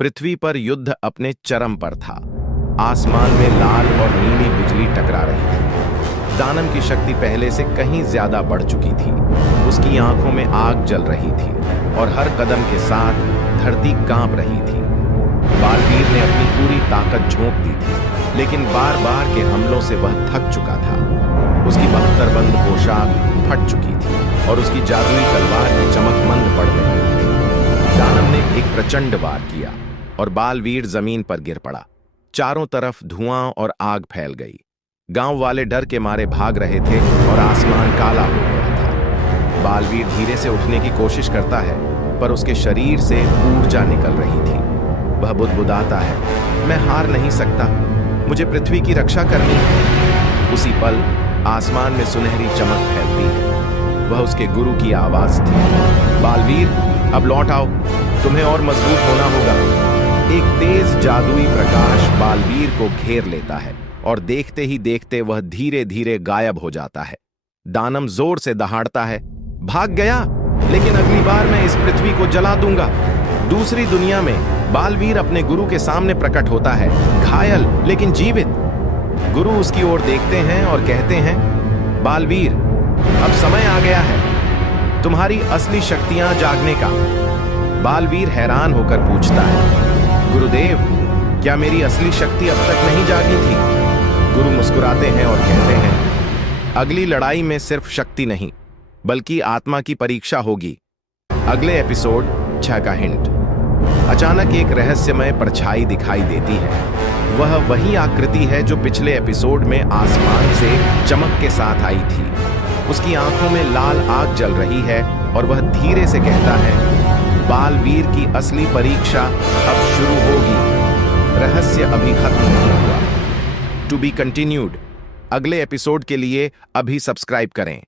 पृथ्वी पर युद्ध अपने चरम पर था। आसमान में लाल और नीली बिजली टकरा रही थी। दानव की शक्ति पहले से कहीं ज्यादा बढ़ चुकी थी। उसकी आंखों में आग जल रही थी और हर कदम के साथ धरती कांप रही थी। बालवीर ने अपनी पूरी ताकत झोंक दी थी, लेकिन बार बार के हमलों से वह थक चुका था। उसकी 72 बंद पोशाक फट चुकी थी और उसकी जादुई तलवार की चमक मंद पड़ने लगी थी। दानव ने एक प्रचंड वार किया और बालवीर जमीन पर गिर पड़ा। चारों तरफ धुआं और आग फैल गई। गांव वाले डर के मारे भाग रहे थे और आसमान काला हो गया था। बालवीर धीरे से उठने की कोशिश करता है, पर उसके शरीर से ऊर्जा निकल रही थी। वह बुदबुदाता है, मैं हार नहीं सकता, मुझे पृथ्वी की रक्षा करनी है। उसी पल आसमान में सुनहरी चमक फैलती है। वह उसके गुरु की आवाज थी, बालवीर अब लौट आओ, तुम्हें और मजबूत होना होगा। एक तेज जादुई प्रकाश बालवीर को घेर लेता है और देखते ही देखते वह धीरे धीरे गायब हो जाता है। दानव जोर से दहाड़ता है, भाग गया, लेकिन अगली बार मैं इस पृथ्वी को जला दूंगा। दूसरी दुनिया में बालवीर अपने गुरु के सामने प्रकट होता है, घायल लेकिन जीवित। गुरु उसकी ओर देखते हैं और कहते हैं, बालवीर अब समय आ गया है तुम्हारी असली शक्तियां जागने का। बालवीर हैरान होकर पूछता है, गुरुदेव क्या मेरी असली शक्ति अब तक नहीं जागी थी? गुरु मुस्कुराते हैं और कहते हैं, अगली लड़ाई में सिर्फ शक्ति नहीं बल्कि आत्मा की परीक्षा होगी। अगले एपिसोड 6 का हिंट। अचानक एक रहस्यमय परछाई दिखाई देती है। वह वही आकृति है जो पिछले एपिसोड में आसमान से चमक के साथ आई थी। उसकी आंखों में लाल आग जल रही है और वह धीरे से कहता है, बालवीर की असली परीक्षा अब शुरू होगी। रहस्य अभी खत्म नहीं हुआ। To be continued. अगले एपिसोड के लिए अभी सब्सक्राइब करें।